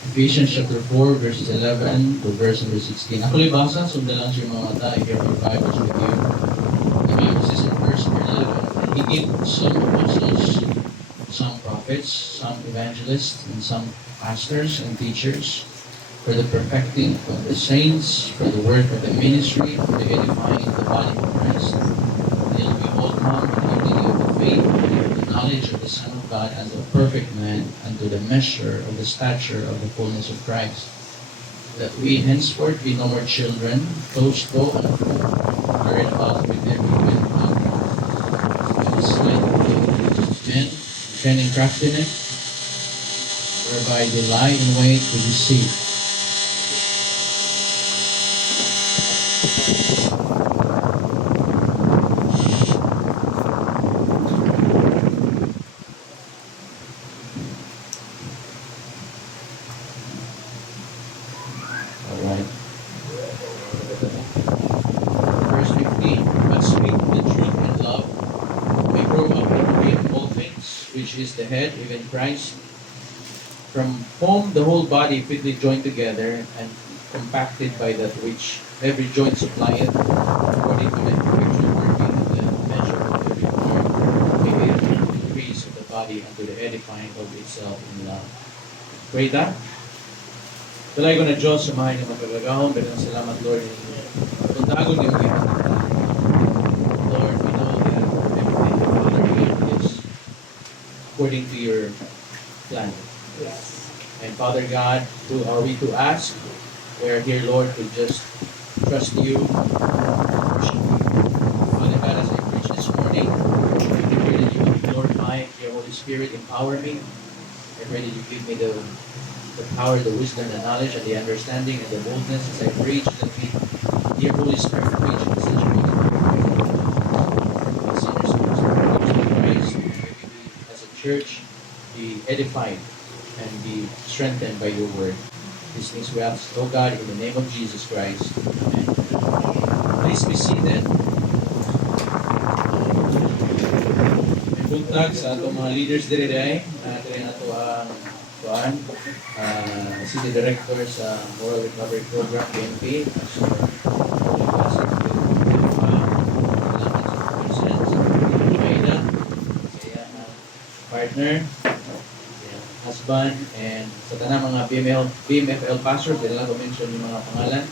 Ephesians chapter 4, verses 11 to verse number 16. Ako libasa, sundan lang siya mga mata, if you have your Bibles with you. The Bible says in verse number 11, and He gave some apostles, some prophets, some evangelists, and some pastors and teachers, for the perfecting of the saints, for the work of the ministry, for the edifying of the body of Christ, until we all come in unity of the faith and of the knowledge of the Son of God, as a perfect man, unto the measure of the stature of the fullness of Christ, that we henceforth be no more children, tossed to and fro, carried about with every wind of doctrine, by the sleight of men, cunning craftiness, whereby they lie in wait to deceive. Alright. Verse 15. But speak the truth in love, may grow up in the way of all things, which is the head, even Christ, from whom the whole body fitly joined together and compacted by that which every joint supplieth, according to the effectual working of the measure of every part, may it increase of the body unto the edifying of itself in love. Pray that. Talay ko na Diyos, sumahay ng magagahon, pero salamat Lord. Kung tagon yung mga Lord, we know that everything that Father gave is according to your plan. Yes. And Father God, who are we to ask? We are here, Lord, to just trust you, worship you. Father God, as I preach this morning, I pray that you will glorify your Holy Spirit, empower me. I pray that you give me the power, the wisdom, the knowledge, and the understanding, and the boldness as I preach. Let me hear Holy Spirit preach in such a way that sinners who are preach in Christ, and may we as a church be edified and be strengthened by your word. These things we ask, O God, in the name of Jesus Christ. Amen. Please be seated. May buntag sa atong mga leaders diri day. Natin na ito ang City Director sa Moral Recovery Program, PNP. So, partner, husband, and sa tanang mga BMFL pastors, dahil lang ko mention yung mga pangalan.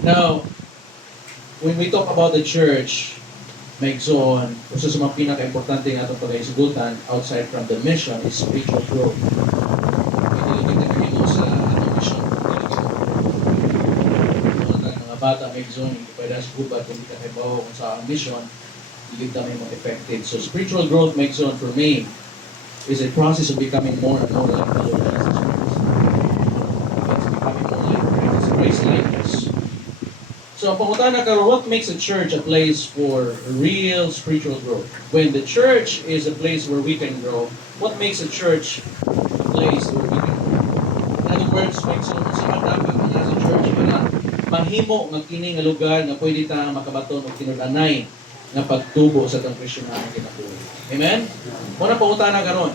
Now, when we talk about the church, Maigsoon, usa sa mga pinaka-importante ng atong pag-aisigutan outside from the mission is spiritual growth. Pinilagay na kanino sa atong mission. Mga bata, Maigsoon, hindi pwede sa gubat, hindi ka kaibaw kung sa ang mission, hindi ka may more effective. So spiritual growth, Maigsoon, for me, is a process of becoming more and more like the Lord Jesus Christ. It's becoming more like Christ-likeness. So, pangutana karon, what makes a church a place for real spiritual growth? When the church is a place where we can grow, what makes a church a place where we can grow? In other words, makes sa dapat nga sa church para mahimo nga kini nga lugar nga pwede ta makabaton og tinud-anay nga pagtubo sa tang Kristiyano kinabuhi. Amen? Muna pangutana karon.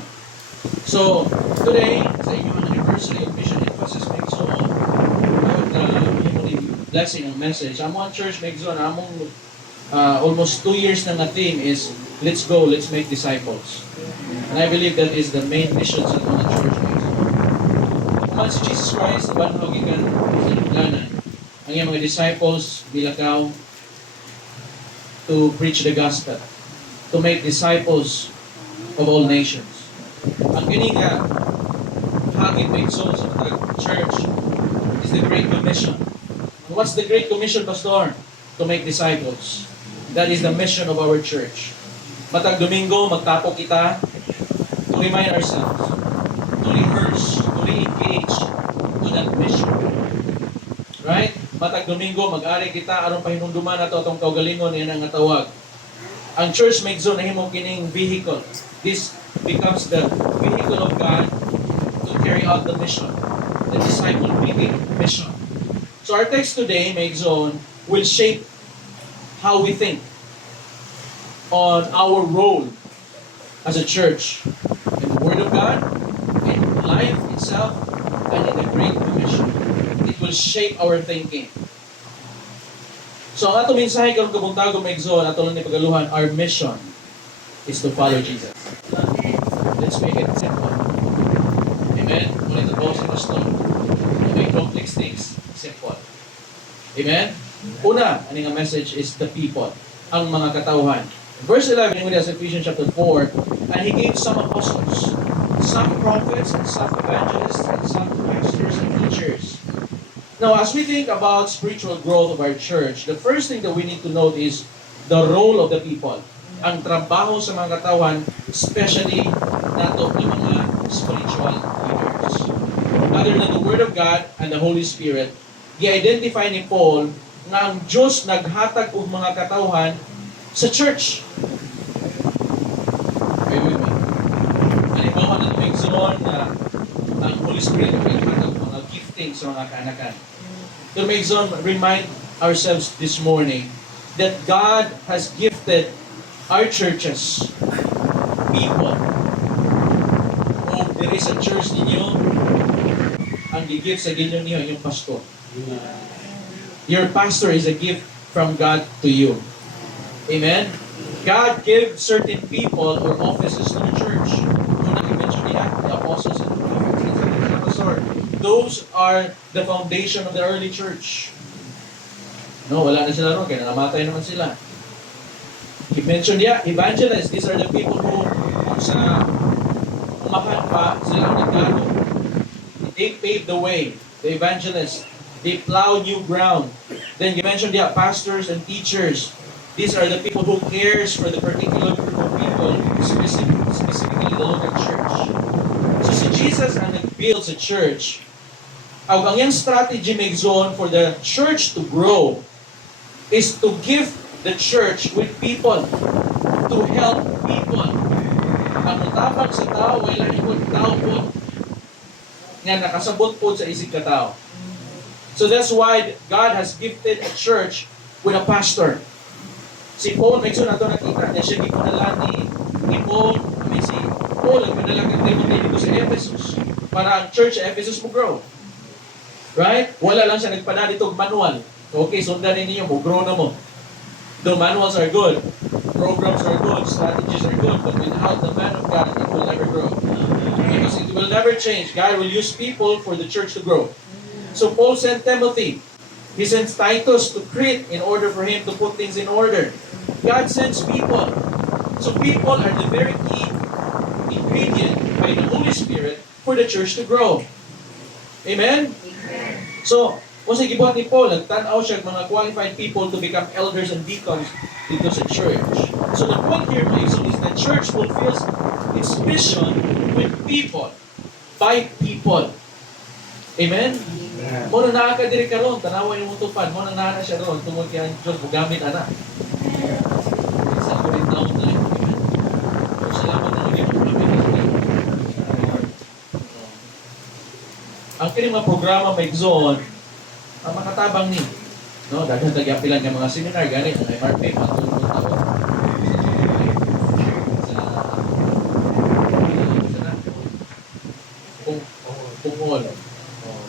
So, today sa inyong anniversary of Mission Emphasis makes so blessing and message. Among church Maigsoon, among almost 2 years na theme is let's go, let's make disciples. And I believe that is the main mission sa mga church Maigsoon. Kung si Jesus Christ, banhog ikan sa luglanan, ang iyang mga disciples bilakaw to preach the gospel, to make disciples of all nations. Ang kini nga hagit Maigsoon sa mga church is the Great Commission. What's the Great Commission, Pastor? To make disciples. That is the mission of our church. Matag Domingo, magtapok kita to remind ourselves, to rehearse, to re-engage to that mission. Right? Matag Domingo, mag-ari kita, aron pahinumduman nato atong kaugalingon, yan ang tawag. Ang church Maigsoon na himong kining vehicle. This becomes the vehicle of God to carry out the mission, the disciple-making mission. So our text today, Maigsoon, will shape how we think on our role as a church in the Word of God, in life itself, and in the Great Commission. It will shape our thinking. So ang ato mensahe karong kabuntagon maigsoon ato lang ni pagaluhan, our mission is to follow Jesus. Let's make it simple. Amen? Ulit ang bawang sa pastor. To make complex things simple. Amen? Una, aning ang message is the people, ang mga katauhan. Verse 11, in Ephesians chapter 4, and He gave some apostles, some prophets, and some evangelists, and some pastors and teachers. Now, as we think about spiritual growth of our church, the first thing that we need to note is the role of the people. Ang trabaho sa mga katauhan, especially nato ng mga spiritual leaders. Other than the Word of God and the Holy Spirit, i-identify ni Paul nga ang Diyos naghatag og mga katauhan sa church. Are you with me? Halimbawa na tumigsoon na ang Holy Spirit ang naghatag mga gifting sa mga kaanakan. To make some remind ourselves this morning that God has gifted our churches, people. O there is a church ninyo, ang gigift sa ginyo niyo yung pastor. Your pastor is a gift from God to you. Amen? God gave certain people or offices to the church. Kung nag-mention niya, the apostles and prophets. Those are the foundation of the early church. No, wala na sila ron, kaya namatay naman sila. He mentioned niya, evangelists, these are the people who sa umahan pa, sila ang nagkano. They paved the way, the evangelists. They plow new ground. Then you mentioned the pastors and teachers. These are the people who cares for the particular group of people, specifically the local church. So si Jesus ang nag-build sa church. Ang yung strategy may zone for the church to grow is to give the church with people, to help people. Ang matapag sa tao, wala ikon tao po nga nakasabot po sa isig katao. So that's why God has gifted a church with a pastor. Si Paul, may na ito nakita niya siya gipadalan ni Paul, si Paul, ang padalang ng Timothy dito sa Ephesus para ang church sa Ephesus mo grow. Right? Wala lang siya nagpadala dito manual. Okay, sundan ninyo mo, grow na mo. The manuals are good, programs are good, strategies are good, but without the man of God, it will never grow. Because it will never change. God will use people for the church to grow. So Paul sent Timothy. He sends Titus to Crete in order for him to put things in order. God sends people. So people are the very key ingredient by the Holy Spirit for the church to grow. Amen? So, kung sa gibuhat ni Paul, nagtanaw siya mga qualified people to become elders and deacons dito sa church. So the point here, is that church fulfills its mission with people, by people. Amen? Mo nang nakakadiri ka ron, tanawan yung mutupan, mo nang naana siya ron, tungod kaya ang Diyos, bugamit anak. Sa kulit taon na yun. Salamat na naging magamit. Ang kining mga programa may zone, ang makatabang ni, no, dahil tagyapilan ng mga seminar, ganit, ang MRP, matulog taon. Pungol.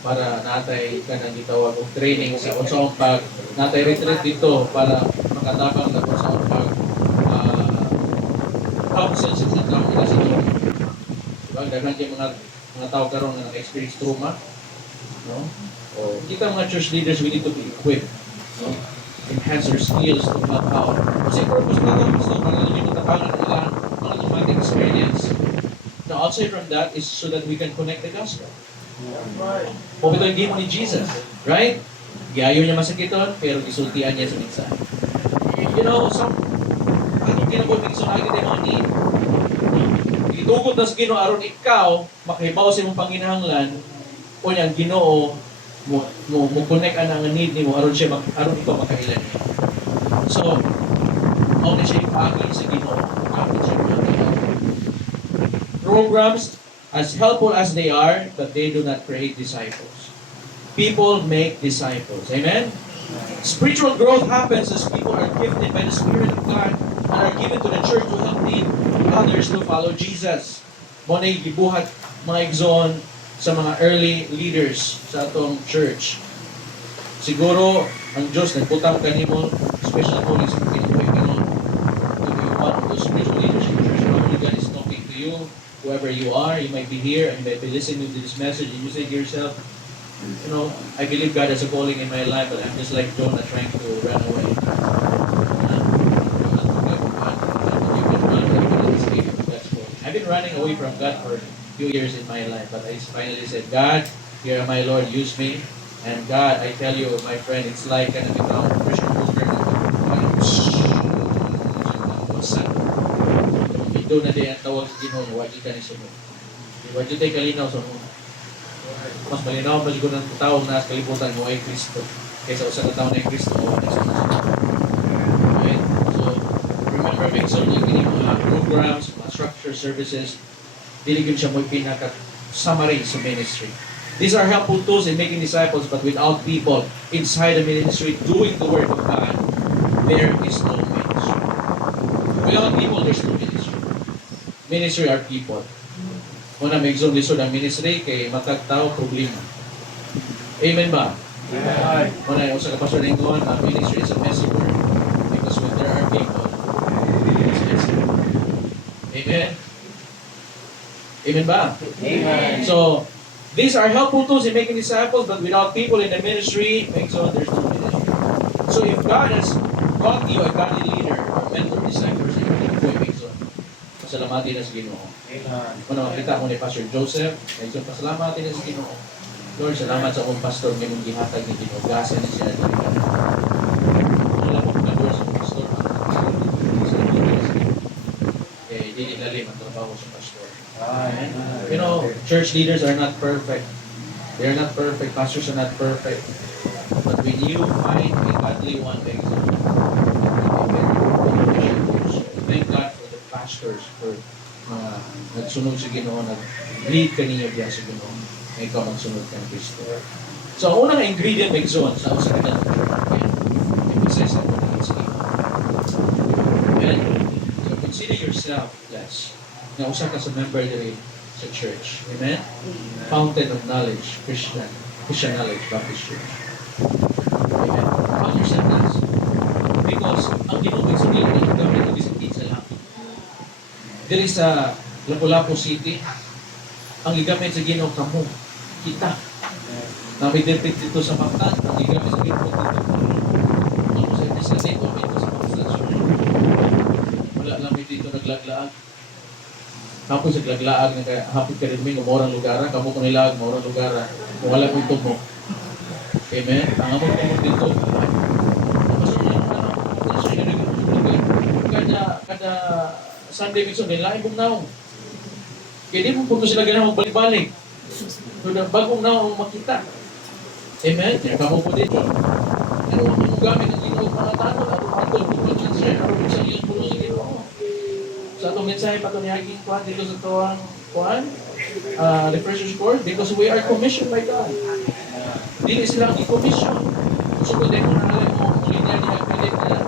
Para natay ka nang gitawag og training sa unsang pag natay retreat dito para makatabang na unsang pag counsel sa tao nila sa Lord. Diba? Daghan kay mga tao karon nga experience trauma, no? O kita mga church leaders, we need to be equipped, no? Enhance our skills to help out. Kasi purpose na ito, gusto para lang matapangan ng mga traumatic experience. Now, outside from that is so that we can connect the gospel. Kung ito yung demo ni Jesus, right? Giayo niya masakiton, pero gisultian niya sa minsan. You know, anong kinabot ng isunagin tayo mga need? Itugot na sa Ginoo aron ikaw, makahibaw sa imong panginahanglan, o niyang Ginoo, mo connect ang need ni mo, aron ikaw makailan niya. So, ako na siya ipagin sa Ginoo. Programs, as helpful as they are, but they do not create disciples. People make disciples. Amen? Spiritual growth happens as people are gifted by the Spirit of God and are given to the church to help others to follow Jesus. Mo na gibuhat mga igsoon sa mga early leaders sa atong church. Siguro ang Diyos nagputang kanimo special Holy Spirit to be one of those spiritual leadership church. Probably God is talking to you, whoever you are. You might be here and you might be listening to this message, and you say to yourself, I believe God has a calling in my life, but I'm just like Jonah trying to run away. You can run, but you cannot escape from God's calling. I've been running away from God for a few years in my life, but I finally said, God, here am I, Lord, use me. And God, I tell you, my friend, it's like kind of become a pressure cooker na wasak. Ito na di ang tawag sa Ginoo, wagi ka ni sunod. Wagi tayo kalinaw sa muna. Mas malinaw pa siguro ng tao na sa kalibutan mo ay Kristo. Kaysa usa ka tao na ay Kristo mo ay sunod. Okay? So, remember, make sure yung mga programs, mga structure services, diligin siya mo pinaka-summary sa ministry. These are helpful tools in making disciples, but without people inside the ministry doing the work of God, there is no ministry. Without people, there's no ministry. Ministry are people. Una, may exon lisod ang ministry kay matag tao problema. Amen ba? Amen. Una, usa ka pastor na ingon, ang ministry is a messy word because when there are people, it's messy. Amen? Amen ba? Amen. So, these are helpful tools in making disciples, but without people in the ministry, makes so there's no ministry. So if God has got you a godly leader or mentor disciples, you can go make so. Pasalamati na sa Ginoo. Amen. Kung makita mo ni Pastor Joseph, medyo pasalamati na sa Ginoo. Lord, salamat sa akong pastor, may mong gihatag ni Ginoo. Gasan na siya na talaga. Alam mo na Lord sa pastor, eh, di ilalim ang trabaho sa pastor. You know, church leaders are not perfect. They are not perfect. Pastors are not perfect. But when you find a godly one, thank God for the pastors, for nagsunod sa Ginoo, nag-lead kanina diya sa Ginoo, na ikaw magsunod ka ng Kristo. So, ang unang ingredient may zone sa usapan ng emphasis ang pagkakas. And so consider yourself blessed na usa ka sa member diri sa church. Amen? Fountain of knowledge, Christian knowledge, Baptist Church. Amen? Count yourself blessed. Because ang ginugig sa nila ang gamit ng disiplin sa langit. Diri sa Lapu-Lapu City, ang gigamit sa Ginoo kamo, kita. Na may depit dito sa Mactan, ang gigamit sa Ginoo dito. Ano sa isa dito, dito sa Mactan. Wala lang dito naglaglaag. Tapos sa glaglaag na hapit ka rin mo morang lugar, kamo kung nilag morang lugar, kung wala mo ito mo. Amen? Ang among tumog dito. Kada Sunday minsan nila ibong naong. Kaya di mo po sila ganang magbalik-balik. So bagong naong makita. Amen? Kaya kamo po dito. Ano mo gamit ang Ginoo mga tanong at patol po ng siya aron sa iyong puno sa Ginoo. Sa atong mensahe pa ito niyaging kuhan dito sa tuwang kuhan, refreshers course, because we are commissioned by God. Dili silang i-commission. So kung dahil mo na alam mo, linya niya pilit na,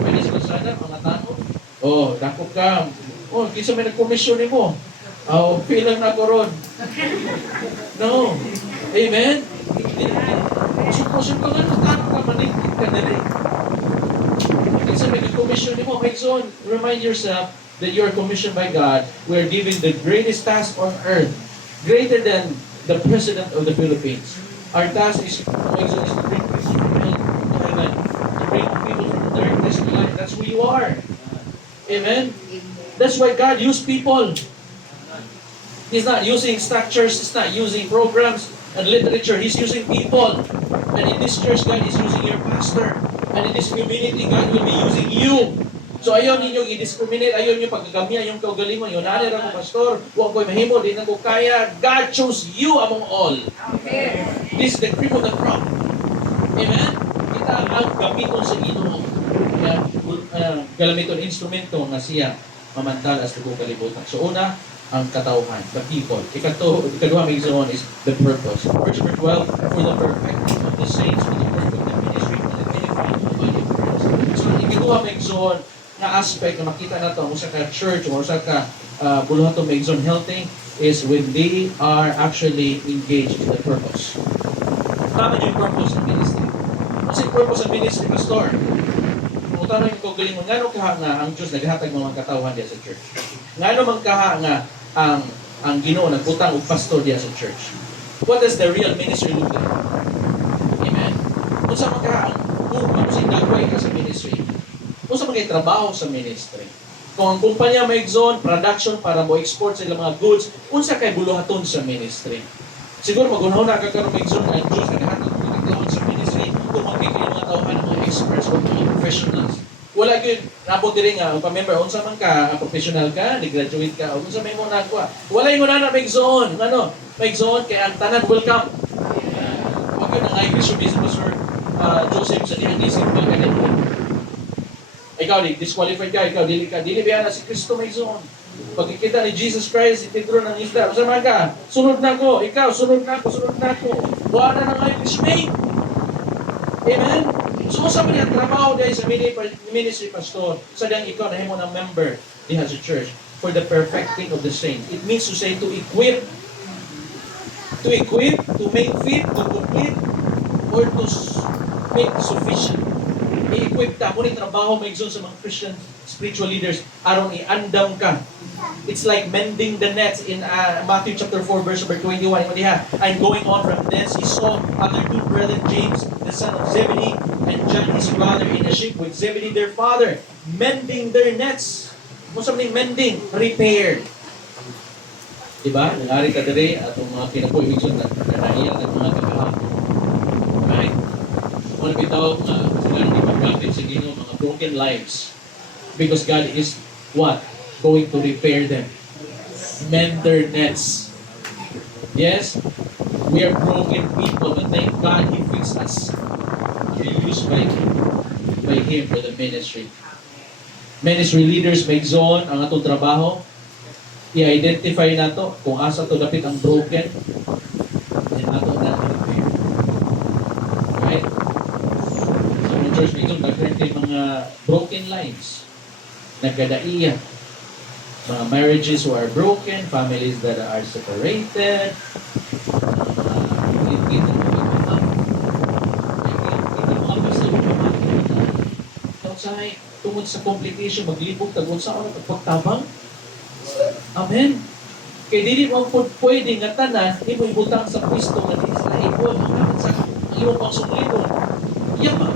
pwede sila sana, mga tanong. Oh, dakop ka. Oh, kisa may nag-commission mo. Oh, pilang na ko ron. No. Amen? Supo-supo nga na tanong ka, manikit ka na rin. Kisa may nag-commission mo, make so remind yourself that you are commissioned by God. We are given the greatest task on earth, greater than the President of the Philippines. Our task is to bring people to heaven, to bring people from darkness to light. That's who you are. Amen? That's why God used people. He's not using structures, He's not using programs and literature. He's using people. And in this church, God is using your pastor. And in this community, God will be using you. So ayaw ninyong i-discriminate, ayaw niyo pagkagamihan yung kaugalingon, yun nalir ako pastor, huwag ko'y mahimo, di na ko kaya. God chose you among all. This is the cream of the crop. Amen? Kita ang gamiton sa Ginoo. Galamiton instrumento nga siya mamantala sa buong kalibutan. So una, ang katauhan, the people. Ikaduha may zone is the purpose. Verse 12, for the perfecting of the saints, for the work of the ministry, for the edifying of the body of Christ. So ikaduha may zone, nga aspect na makita na to usa ka church o usa ka buluhaton maigsoon healthy is when they are actually engaged in the purpose. Tama yung purpose ng ministry. Kasi purpose ng ministry, pastor, kung tanong yung kagalingon, ngano kaha nga ang Diyos naghatag mga katawan diya sa church? Ngano man kaha nga ang Ginoo nagbutang og pastor diya sa church? What does the real ministry look like? Amen? Kung sa mga kung sa dagway ka sa ministry, kung sa mga trabaho sa ministry, kung ang kumpanya may zone, production para mo export sila mga goods, unsa kay buluhaton sa ministry. Siguro magunahon na kagkaroon may zone ang Diyos naghatag ng mga tao sa ministry kung magkikita mga tauhan ng mga experts o mga professionals. Wala yun, nabot din nga, pa-member, unsa man ka, professional ka, nag-graduate ka, unsa may mo nagwa. Wala yung na may zone, ano, may zone, kaya ang tanan, welcome. Huwag yun, ang Irish business Pastor Joseph sa diyan, simple ka din. Ikaw, disqualified ka, ikaw, dili biya na si Kristo may zone. Pagkikita ni Jesus Christ, si Pedro ng isla, unsa man ka, sunod na ko, ikaw, sunod na ko. Wala na ng Irish mate. Amen? So, sa mga trabaho dahil sa ministry pastor, sa diyang ikaw na himo ng member diha sa church for the perfecting of the saints. It means to say to equip, to make fit, to complete, or to make sufficient. I-equip ta. Kung trabaho may sa mga Christian spiritual leaders, aron i-andam ka. It's like mending the nets in Matthew chapter 4 verse number 21. I'm going on from thence. He saw other two brethren, James, the son of Zebedee, and John his brother, in a ship with Zebedee their father, mending their nets. Kung sabi mending, repaired. Diba? Nangari ka dere atong mga pinapuibigson na naiyak at mga kagahapon. Right? Kung bitaw sila hindi pag-captain sa Ginoo, mga broken lives. Because God is what? Going to repair them. Mend their nets. Yes? We are broken people, but thank God He fixed us. To be used by Him for the ministry. Ministry leaders make zone ang atong trabaho. I-identify na to kung asa to dapit ang broken. Then ato na repair. Right? So, in church may zone, nagkaroon mga broken lives. Nagkadaiya. Mga marriages who are broken, families that are separated, tungod sa complication, maglibog, tagod sa oras, pagtabang. Amen. Kaya dili mo pwede nga tanan, di mo ibutang sa pwisto nga di sa ibon, sa iyong pangsumlibon. Yaman.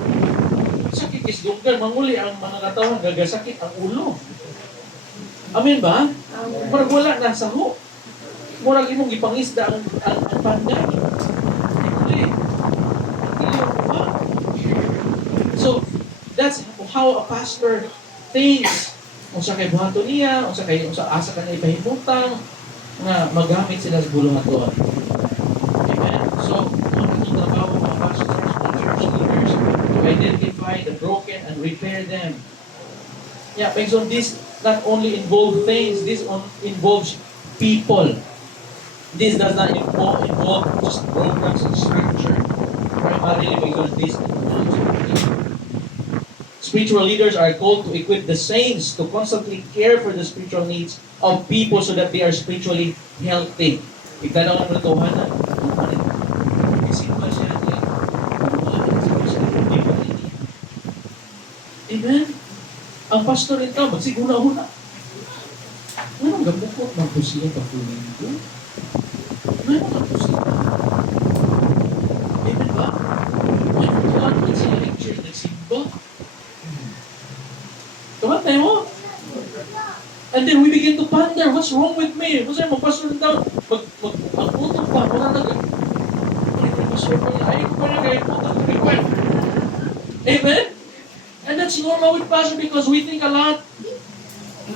Sakit isdunggan, manguli ang mga katawan, gagasakit ang ulo. Amen ba? Murag wala na sa ho. Murag imong gipangisda ang panday. Hindi. Ba? So, that's how a pastor thinks. Kung sa kay buhato niya, kung sa asa ka na ipahimutang, nga magamit sila sa buluhaton. Amen? So, ang itong trabaho mga pastors, mga church leaders, to identify the broken and repair them. Yeah, based on this, not only involve things, this involves people. This does not involve just programs and structure. Primarily based on this. Spiritual leaders are called to equip the saints to constantly care for the spiritual needs of people so that they are spiritually healthy. Ikadaw naman ito, Hana. Amen? Ang pastor ito, magsiguna-una. Anong gabukot ng pusiya pagpunin ko? Anong pusiya? Amen ba? Anong tuwan ka sila lecture, nagsimba? Tumatay mo? And then we begin to ponder, what's wrong with me? Kasi mag-pastor ito, mag-utong pa, wala na mag-pastor pa niya, ayaw ko pa na kayo utong. Amen? And that's normal with passion because we think a lot.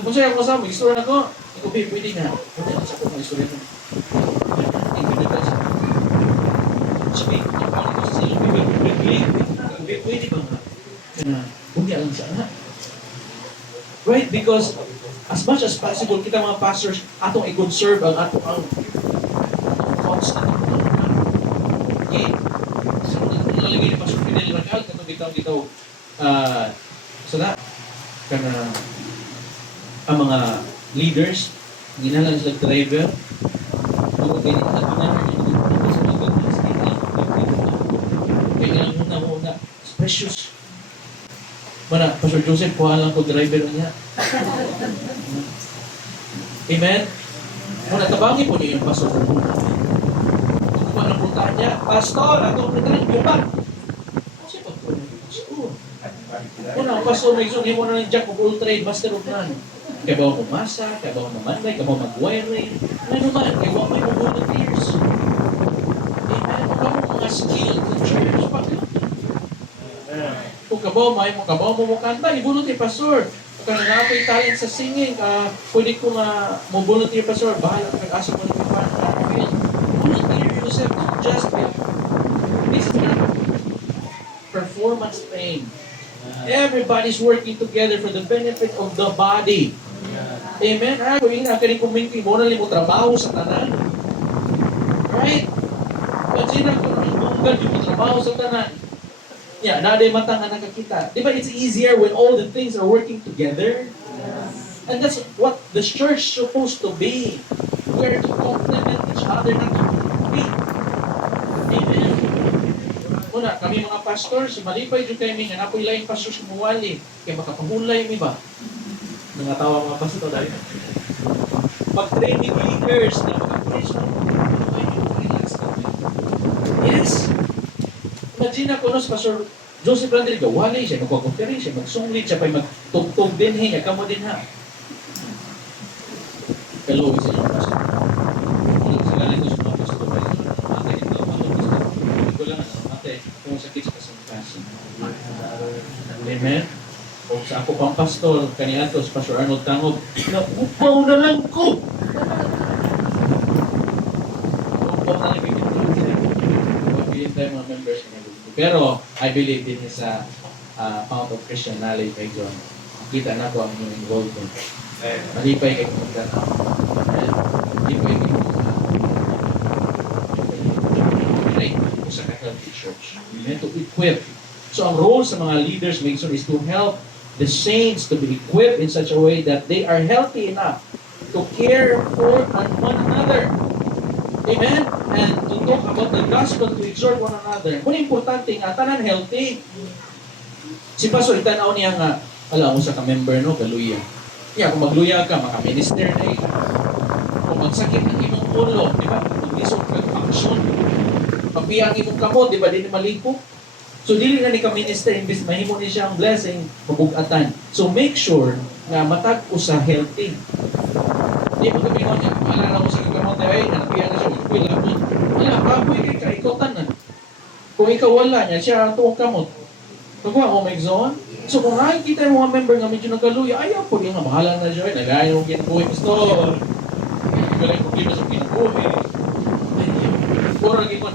Kung sa'yo ako kasama, mag-istorya na ko, ikaw pwede nga. Pwede na sa ako, mag-istorya na. Sabi, ang pwede ko sa sa'yo, pwede ba nga? Bumya lang siya na. Right? Because as much as possible, kita mga pastors, atong i-conserve ang atong thoughts na itong okay? So, nalalagay ni Pastor Fidel Racal, katong bitaw, sana. kana ang mga leaders, ginalan sila driver, kung ganit na kaya muna, it's precious. Mana, Pastor Joseph, kuha lang ko driver niya. Amen? Muna, tabangin po niyo yung pastor. Kung ano puntaan niya, Pastor, atong puntaan niyo ba? Kasi pag po niyo, Pastor. Muna, ang pastor, may hindi mo na ng jack of all trade, master of none. Kaya ba ako masa, kaya ba ako mamanday, kaya ba ako mag-wiring, ano man, kaya ba ako may volunteers. Amen? Kung ako mga skill to church, kung kabaw mo kanta, i-volunteer, Pastor. Kung na ako'y talent sa singing, pwede ko nga mo-volunteer, Pastor. Bahala ka kag-asa mo ng mga volunteer yourself to just be. This is not performance thing. Everybody's working together for the benefit of the body. Amen? Kung yun, kaya community mo na mo trabaho sa tanan. Right? Kasi na kung hanggang yung trabaho sa tanan. Yeah, na day matang nga nakakita. Di ba it's easier when all the things are working together? And that's what the church is supposed to be. We are to complement each other, not to compete. Amen. Una, kami mga pastors, malipay dyan kami nga napoy laing pastors kumuwali. Kaya makapahulay mi ba? Nangatawa mga pastor dahil. Pag-training leaders na mag-preach na relax kami. Yes. Imagine ako no, Pastor Joseph Rodrigo, wala siya, magpakonferensya, siya, magsunglit siya, pa'y magtugtog din, hinga ka mo din ha. Kaluwi sa inyo, Pastor. Kung sila rin ito sa mga Pastor, mate, ito, hindi ko lang, mate, kung sakit sa kasangkasin. Amen? O sa ako pang Pastor, kaniato, si Pastor Arnold Tangob, naupaw na lang ko! Naupaw na lang ko. Mabilis tayo mga members na. Pero, I believe din sa Fount of Christian Knowledge kay John. Kita na ko ang inyong involvement. Malipay kayo kung gano'n. Malipay kayo kung gano'n. Sa healthy church. We meant to equip. So, ang role sa mga leaders, Mason, is to help the saints to be equipped in such a way that they are healthy enough to care for one another. Amen? And to talk about the gospel, to exhort one another. Kung importante nga, tanan healthy. Si Pastor, itanaw niya nga, alam mo sa ka-member, no, galuya. Kaya kung magluya ka, maka-minister na ika. Kung magsakit ang imong ulo, di ba? Mag-lisog kag-action. Pagpiyang imong kamot, di ba? Di malipo. So, dili na ni ka-minister, imbis mahimo ni siya ang blessing, mabugatan. So, make sure na matag ko sa healthy. Di ba kami niya, maalala ko sa kakamote, ay, nanapiyan na siya, uy, laman. Wala, kapoy kay ka, ikaw tanan. Kung ikaw wala niya, siya ang tuwang kamot. Kagwa, oh, may zone. So, kung nakikita yung mga member nga medyo nagkaluya, ayaw po, yung nga, bahala na siya, nagaya yung kinabuhi, Pastor. Galing problema sa kinabuhi. Pura gipon,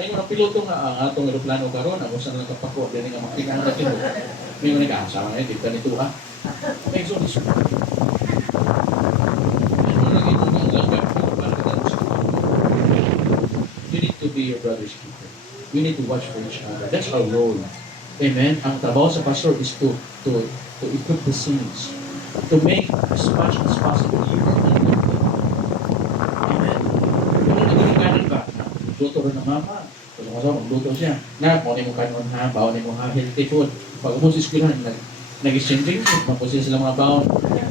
yung mga piloto nga, atong aeroplano karon, ang usan lang kapako, din nga makinaan na piloto. May mga nag-aasama ngayon, di ba nito, may zone, we need to be your brother's keeper. We need to watch for each other. That's our role. Amen? Ang trabaho sa pastor is to equip the saints. To make as much as possible you are on. Amen? Kung nagigikanan ka, luto rin ng mama. Kung magluto siya. Maunin mo kanon ha, baunin mo ha, healthy food. Pag ubos sa eskwelahan, nag-exchanging food, mapusin sila mga baon. Hindi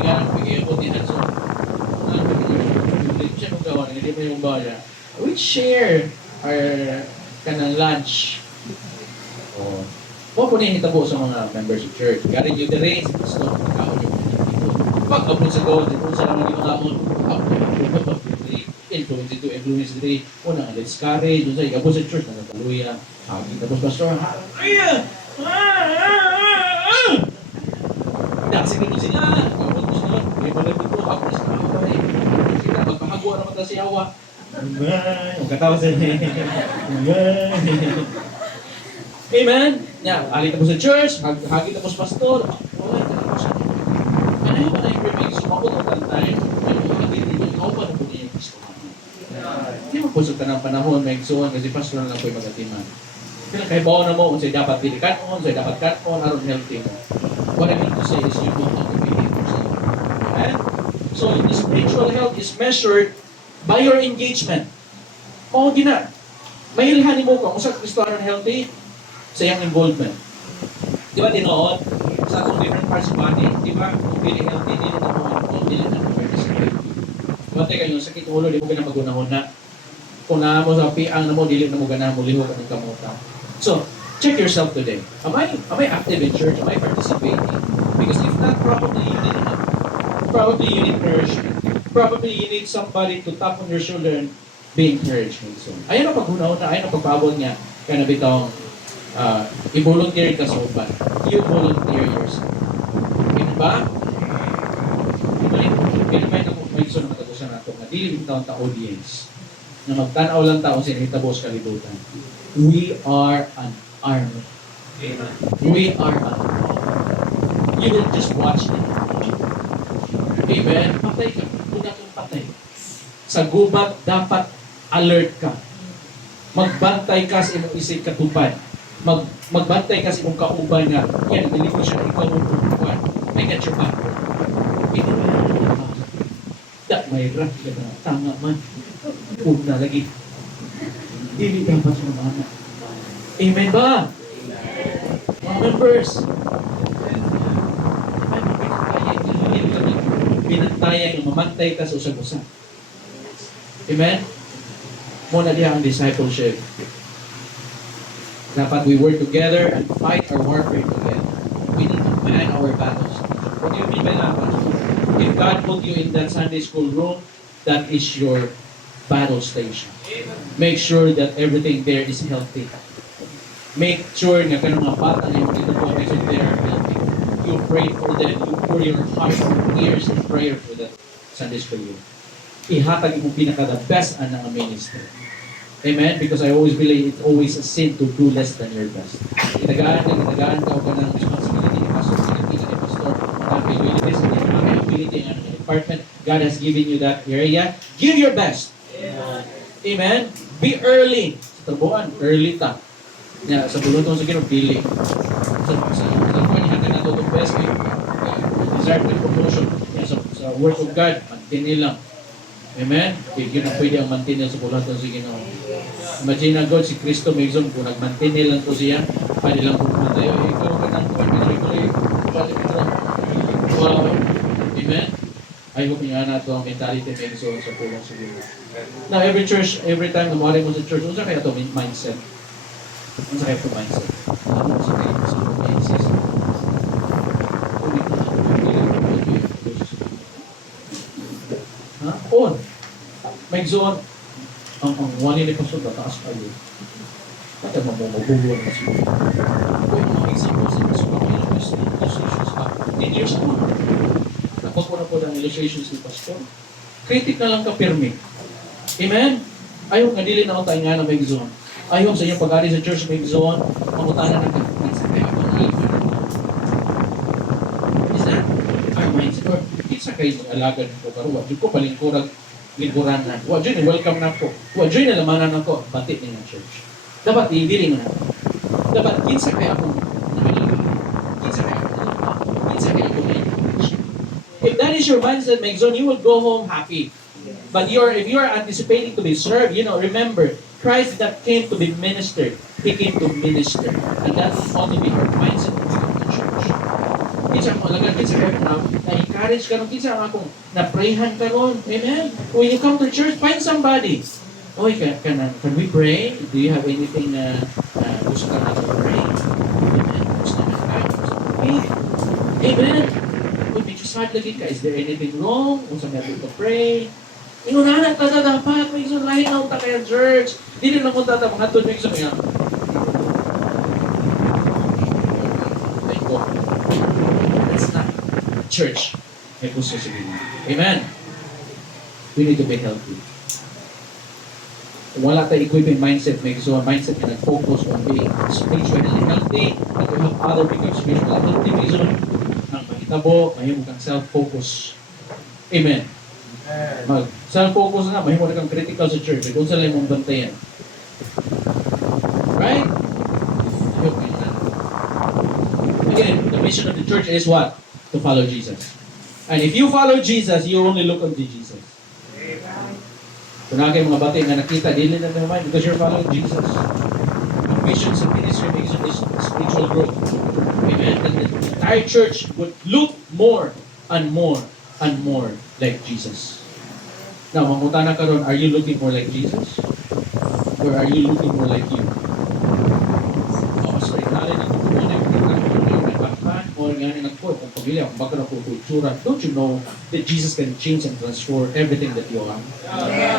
ka nang bigay ko din so siya kung gawa, hindi mo yung bala. We share our kanang lunch. O, po niya hitabo sa mga members of church. Garin yung the race, gusto ko magkakaon yung pag abon sa gawin, kung saan naman yung kamon, influence ito, influence ito. Una nga, discourage, dun sa ikabon sa church, nagkaluya. Tapos pastor, hallelujah! Daksig ito sila. Kapag mo sila, may malabot ko, ako na sila. Kita, magpahagwa naman tayo si Hawa. Ang katawa sa Amen? Yeah, alit ako sa church, hagit ako sa pastor. Wala, talaga siya. Ano yung mga yung sumakot ang tantay? Ano yung mga dito, ikaw ba na po niya yung pastor? Hindi mo po sa tanang panahon, may igsuhan kasi pastor na lang po yung magatiman. Kaya bawa na mo, unsay dapat pilikan on, unsay dapat cut on, aron healthy mo. What I mean to say is you don't have to behave yourself. Amen? So, the spiritual health is measured by your engagement. Mao gina. Mailhan mo kung usa ka Kristiyano healthy sa iyang involvement. Di ba tinood sa atong different parts of body, di ba? Kung dili healthy, dili na mo involved, dili na mo participate. Di ba tayo yung sakit ulo, di mo ganang magunahon na. Kung naa mo sa piang na mo, dili na mo ganang mo lihok ang kamuta. So, check yourself today. Am I active in church? Am I participating? Because if not, probably you need enough. Probably you need nourishment. Probably you need somebody to tap on your shoulder and be encouraged. So, ayan ang paghunahon na, ayan ang pagpabot niya. Kaya nabitang i-volunteer ka sa uban. You volunteer yourself. Ganun ba? Kinamay na kung may gusto na matagusan nato na dili bitaw ta audience na magtanaw lang taon sinahitabo sa kalibutan. We are an army. Amen. We are an army. You don't just watch it. Amen. Patay ka. Una kang patay. Sa gubat, dapat alert ka. Magbantay ka sa imong isig katupad. Magbantay ka sa imong kauban nga. Yan, dili ko siya ikaw mong tutupan. I got your back. Dak may rak ka na. Tanga man. Una lagi. Dili dapat sa mga. Amen ba? Mga members. Pinantayan yung mamantay ka sa usag-usag. Amen? Muna diya ang discipleship. Dapat we work together and fight our warfare together. We need to man our battles. What do you mean by that? If God put you in that Sunday school room, that is your battle station. Make sure that everything there is healthy. Make sure nga kanang mga bata na yung dito po, make sure they are healthy. You pray for them. You pour your heart and ears in prayer for that Sunday school room. Ihatag mo pinaka the best ang ministry. Amen? Because I always believe it's always a sin to do less than your best. Itagaan ka o ka ng responsibility ni pastor, pinagpili ni pastor, capabilities, and ability ng department. God has given you that area. Give your best. Amen? Be early. Sa trabuan, early ta. Nga, sa bulutong sa ginong, pili. Sa trabuan, ihatag na ito itong best. Desire for promotion. Sa work of God, mantin lang. Amen? Yun ang pwede ang mantinil sa bulutong sa ginong. Imagine na God, si Kristo may zon, kung nagmantinil lang po siya, pwede lang po na tayo. Ikaw ka nang kuwan, wow. Amen? I hope nga na ito ang mentality may zon sa pulong sa ginong. Now, every church, every time na mawari mo sa church, unsa kaya ito mindset? Unsa kaya ito mindset? Unsa kaya ito mindset? Ha? On. May zone. Ang wali ni pastor taas kayo. Kaya mabububuan na siya. Kung yung mga examples na pastor ako yung illustrations pa. 10 years ago. Dapat ko na po ng illustrations ni pastor. Kritik na lang ka pirmi. Amen? Ayaw nga dili na ako tayo nga na may zone. Ayaw sa inyong pag-ari sa church may zone. Mamutanan na is that our mindset? Or it's kayo mag-alagad ko karuwa. Diyo ko palingkurag lingkuran na. Diyo ni welcome na ko. Diyo na lamanan na ko. Batik niya ng church. Dapat i-dealing na. Dapat kinsa kaya akong nakalaga. Kinsa kaya akong nakalaga. Kinsa kaya akong nakalaga. If that is your mindset, make zone, you will go home happy. But if you are anticipating to be served, remember, Christ that came to be ministered, He came to minister. And that ought to be our mindset when we come to church. Kinsa mo lang, kinsa kayo na-encourage ka ron, kinsa akong na-prayhan ka ron. Amen? When you come to church, find somebody. Oy, can we pray? Do you have anything na gusto ka natin pray? Amen? Gusto naman ka? Amen? Uy, medyo sad lagi ka. Is there anything wrong? Gusto natin to pray? Inunahan ta dapat. May gusto lahin na ta kaya church. Hindi na nakunta ta mga may gusto kaya. That's not church. May gusto sa ganyan. Amen? We need to be healthy. Wala tayo equipping mindset, may gusto mindset na nag-focus on being spiritually healthy, and to help other become spiritually healthy. May gusto ang mahitabo, mahimo kang self-focus. Amen. Self-focus na, mahimo na kang critical sa church. Kung saan lang mong bantayan. Right? church is what? To follow Jesus. And if you follow Jesus, you only look unto Jesus. Kung na kayo mga bati nga nakita, dili na naman because you're following Jesus. Ang vision sa ministry is spiritual growth. Amen. And the entire church would look more and more and more like Jesus. Now, mangutana ka ron, are you looking more like Jesus? Or are you looking more like you? Oh, sorry, nalin ang kukuha na yung nagbakan o nga na nagkuha kung pamilya, kung baka na kultura. Don't you know that Jesus can change and transform everything that you are?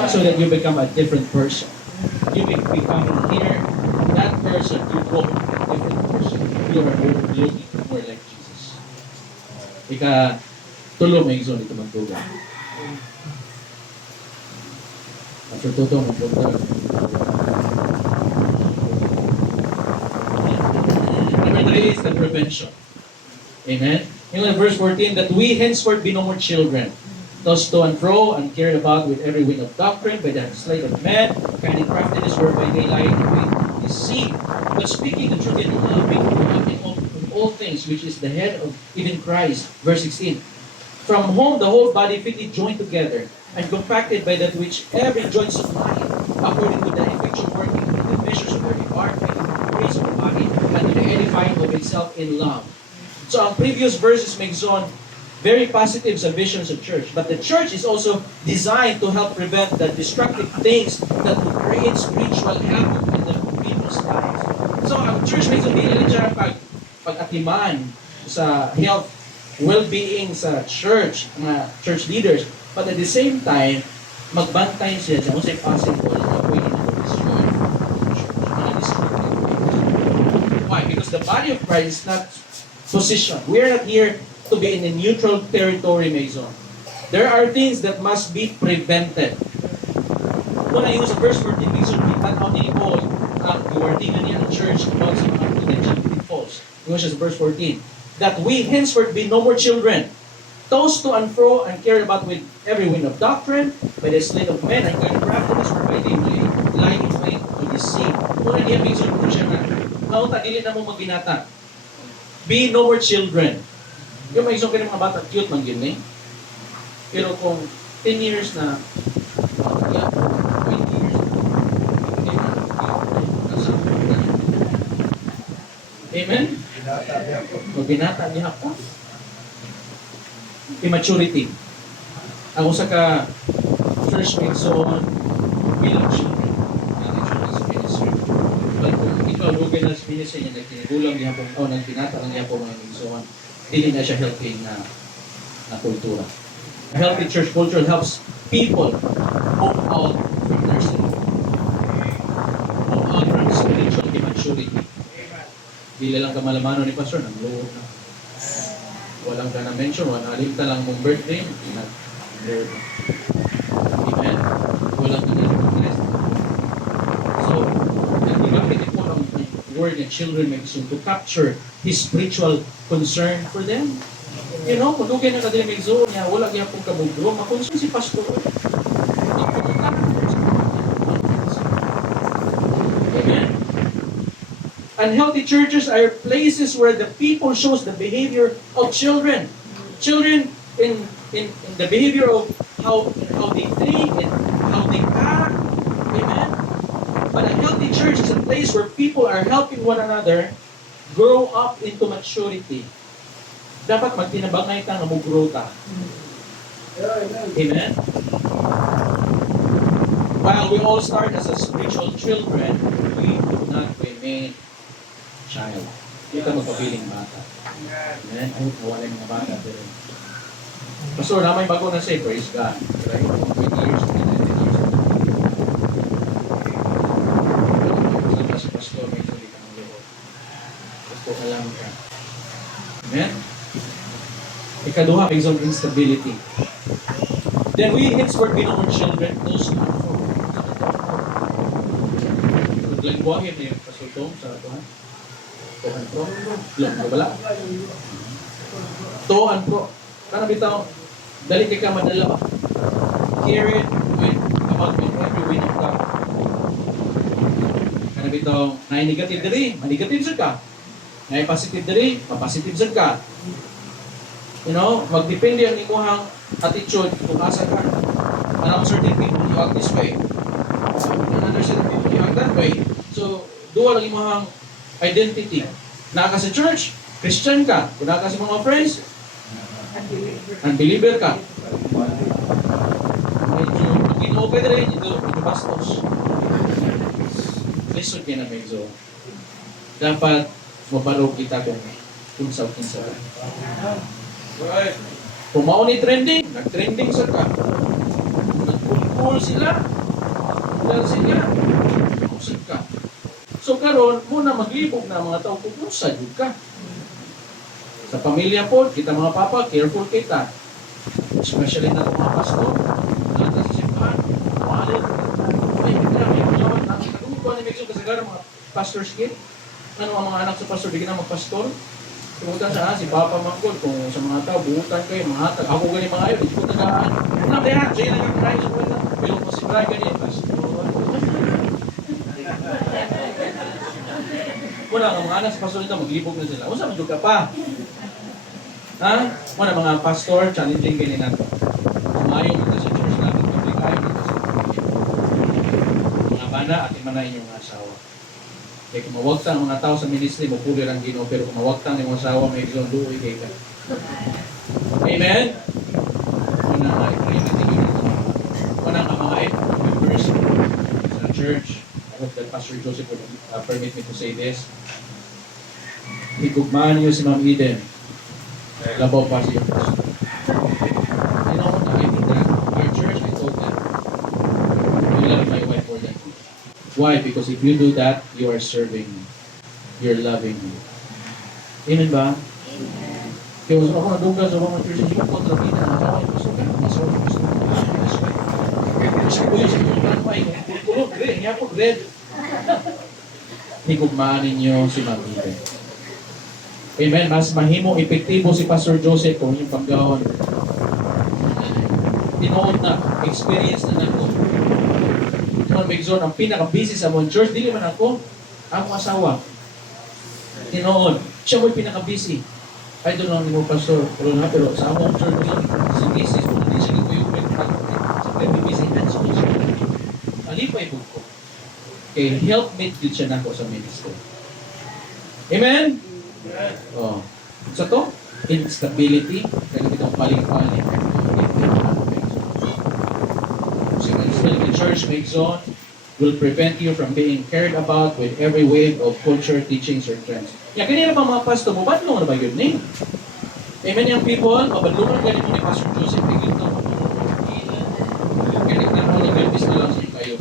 So that you become a different person. You become here, that person, you grow a different person. You are looking more like Jesus. Tulo may zone ito magtuga. After toto magtuga. Number 3 is the prevention. Amen? In verse 14, that we henceforth be no more children, tossed to and fro, and carried about with every wind of doctrine, by the sleight of men, kind of craftiness whereby they lie in deceit. But speaking the truth in love, in all things, which is the head of even Christ. Verse 16. From whom the whole body fitly joined together, and compacted by that which every joint supplieth, according to the effectual working of the measures of every part, making the praise of the body, and to the edifying of itself in love. So ang previous verses make zone very positive sa visions of church. But the church is also designed to help prevent the destructive things that will create spiritual havoc in the people's lives. So ang church may sabihin na siya pag-atiman sa health, well-being sa church, mga church leaders. But at the same time, magbantay siya sa kung sa'y possible na pwede na destroy the church. Why? Because the body of Christ is not positioned. We are not here to be in a neutral territory, Maison. There are things that must be prevented. Kung na yung sa verse 14, Maison, tanaw ni Paul, iwartingan niya ng church about sa mga potential pitfalls. Yung siya sa verse 14, that we henceforth be no more children, tossed to and fro and carried about with every wind of doctrine, by the sleight of men, and kind of craftiness whereby they lie in wait to deceive. Kung na niya, Maison, kung siya na, naunta, dili na mo magbinata. Be no more children. Yung may isang mga bata, cute man yun eh. Pero kung 10 years na, 20 years Amen? Magbinata niya pa. Immaturity. Ako sa ka first week zone, bilang children. But kung ikaw lugay na sa ministry niya, nagtinigulang niya po, o nagtinata lang niya po mga minsoan, hindi na siya healthy na kultura. A healthy church culture helps people move out from their sin. Move out from spiritual immaturity. Dili lang ka malamano ni Pastor, nang loob na. Walang ka na-mention, alimta lang mong birthday, Amen? Walang ka na-recognize. So, nag-rapid po ang word na children may gusto to capture his spiritual concern for them. You know, kung lugay na kadili may zone niya, wala niya pong kabugro, makonsyon si Pastor. Amen? Unhealthy churches are places where the people shows the behavior of children. Children in the behavior of how they think and how they act. Amen? But a healthy church is a place where people are helping one another grow up into maturity. Dapat magtinabangay ta nga mo grow ta. Amen? While we all start as a spiritual children, we do not remain child. Hindi ka magpabiling bata. Amen? Ay, nawala yung mga bata. Pero, Pastor, na may bago na say, praise God. Right? 20 years, 19 years. Kasama si Pastor, may tuloy ka ng loob. Gusto ka lang ka. Amen? Ikaduha, is of instability. Then we henceforth be no more children, those not for. Naglangguahin na yung Pastor Tom sa atuhan. To and pro. Lang, wala. To and pro. Kana bitaw, dali kay ka madala. Carry it with about with every wind of God. Kana bitaw, na negative diri, ma-negative sad ka. Na positive diri, ma-positive sad ka. You know, magdepende ang imuhang attitude kung asa ka. Parang certain people, you act this way. Another certain people, you act that way. So, dual ang imuhang identity. Naka sa church, Christian ka. Kung naka sa mga friends, unbeliever ka. Medyo ginoo ka rin, ito bastos. Listen ka na medyo. Dapat mabalog kita kung sa-kinsa ka. Kung mauni trending, nag-trending sa ka. Nag-cool sila. Dahil sila, usap ka. So karon muna maglibog na mga tao kung usad ka. Sa pamilya po, kita mga papa, careful kita. Especially na mga pastor, nata sa simbahan, mahalin. Ay, kita, may mga natin kaguguan ni Megso kasagaran mga pastors kid. Ano ang mga anak sa pastor, di ka na magpastor. Buhutan sa si Papa Manggol, kung sa mga tao, buhutan kayo, mahatag. Ako ganyan mga ayaw, hindi ko nagaan. Unang kaya, siya yung nagkakaray sa kwenta. Pero kung si Brian ganyan, pastor. Muna, ang mga anak sa pastor nito, maglibog na sila. Unsa man jud ka pa? Ha? Muna, mga pastor, challenging ganyan nato. Kumayo kita sa church natin, kayo kita sa mga bana at imanay inyong asawa. Kaya kung mawagtang ang mga tao sa ministry, mapulir ang Ginoo, pero kung mawagtang ng mga asawa, may isang duoy kay ka. Amen? Muna nga, i-pray natin yun ito. Muna nga mga members sa church. I hope that Pastor Joseph would permit me to say this. Higugmaan niyo si Ma'am Eden. Labaw pa siya. You know what, I think that our church, I told them, I love my wife more than you. Why? Because if you do that, you are serving me. You're loving me. Amen ba? Amen. Kaya ako nadunggan sa mga church, hindi ko kontra kita na asawa yung gusto ka. Asawa yung gusto ka. Kasi ko yung sabi ko pa, kulog, red, niya po, red. Higugmaan ninyo si Ma'am Eden. Amen. Mas mahimo, epektibo si Pastor Joseph kung yung paggawan. Tinood na, experience na nako. Megzon, ang pinaka-busy sa mong church, dili man ako, ang asawa. Tinoon, siya mo'y pinaka-busy. I don't know ni mo, Pastor, pero sa among church, si Mrs. kung hindi siya nagtuyog sa busy na siya. Alipay po ko. Okay, helpmate din siya nako sa ministry. Amen? Oh. So to, instability, kaya kitang paling-paling. The church Megzon will prevent you from being carried about with every wave of culture, teachings, or trends. Yan, kanina pa mga pastor mo, ba't mo na ba yun eh? Amen yung people, mabadlungan ganit mo ni Pastor Joseph, bigyan ito. Ganit na mo, nag-elvis na lang sa kayo.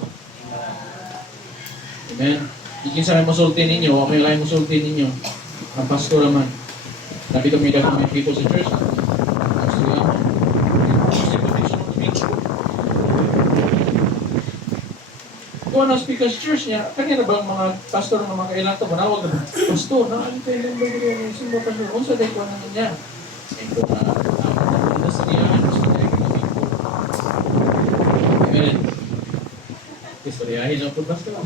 Amen? Ikin sa may musultin ninyo, o may laing musultin ninyo. Ang pastor naman. Sabi kami dapat may people sa church. Pastor naman. Kung ano speaker sa church niya, kanina bang mga pastor ng mga kailan ito, manawag na, Pastor, nakalimutan yung bago yung simba pastor, kung sa day ko na niya. Ito na, nasaliyahan, gusto tayo kinamit ko. Amen. Istoryahin ang po, pastor.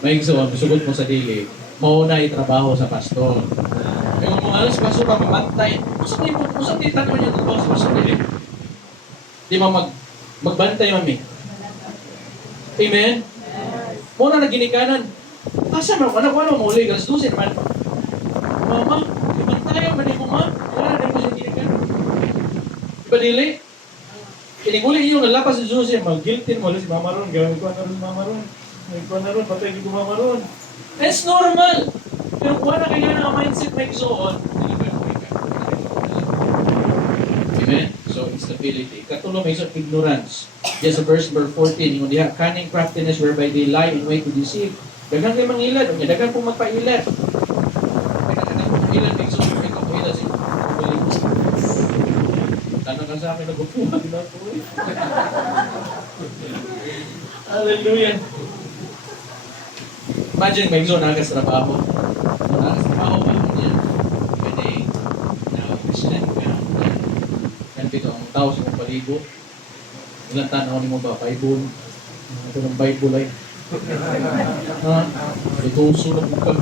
May igsoon, sugot mo sa dili, mauna itrabaho sa pastor. Kaya kung alas pastor, mabantay. Usap din tanong niya trabaho sa pastor dili. Di ba magbantay, mami? Amen? Muna na ginikanan. Asa mo, anak ko ano, mauli, galas 12 naman. Mama, ibantayan man mo, ma? Wala na mo siya ginikanan. Di ba dili? Kiniguli iyo, nalapas si Jose, mag-guiltin mo, si Mama Ron, gawin ko na rin Mama Ron. Gawin ko na rin, patay ko Mama Ron. That's normal. Pero kung wala kaya na mindset na igsoon, amen? So, instability. Katulong may isang ignorance. Yes, sa verse 14, yung diha, cunning craftiness whereby they lie in way to deceive. Dagang kayo mangilad. Dagang pong magpailat. Dagang pong mangilad. May isang may kapuhilan si tanong ka sa akin, nagpupuha. Hallelujah. Imagine, may isang nagas trabaho. Nagas trabaho ba? Pwede. Now, Christian ka. Pito ang tao sa mong palibot. Ilang tanaw ni mo ba? Bible. Ito ng Bible ay. Ha? Ito ang sulat mo ka.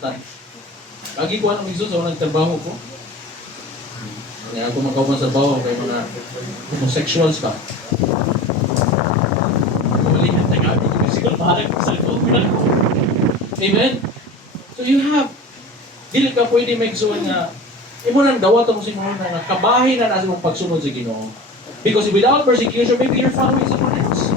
consultant. Lagi ko ang igsoon sa unang trabaho ko. Kaya ako magkauban sa trabaho kay mga homosexuals ba. Malihan na nga, siguro mahalag sa likod. Amen? So you have, dili ka pwede mag-igsoon nga, imo nang dawat mo si mga nga kabahin na nasa mong pagsunod sa Ginoo. Because without persecution, maybe you're following someone else.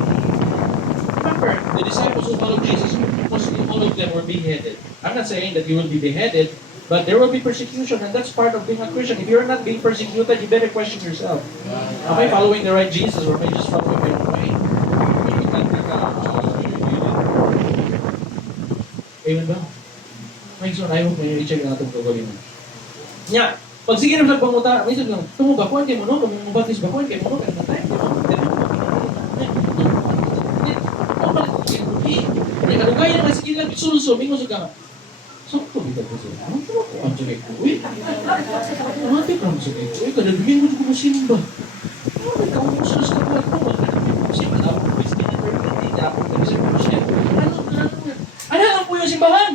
Remember, the disciples who followed Jesus, mostly all of them were beheaded. I'm not saying that you will be beheaded, but there will be persecution, and that's part of being a Christian. If you're not being persecuted, you better question yourself. Am I following the right Jesus, or am I just following my own way? Amen ba? May son, ayaw mo i-check ang atong gagawin mo. Nya, pag sige na nagpanguta, may son lang, tumubakuan kayo mo, no? Tumubatis bakuan kayo mo, kaya matay, di ba? May kadugay na sige lang, sulso, mingo sa ka. So, ito, bita ko sila. Ano ito ako? Ang sakit ko, eh. Ang ating kang sakit ko, eh. Kadagawin mo ko simba. Ano, ikaw mo sa kapuan ko. Simba na ako, pwede na pero hindi na ako pwede sa siya. Ano lang po yung simbahan?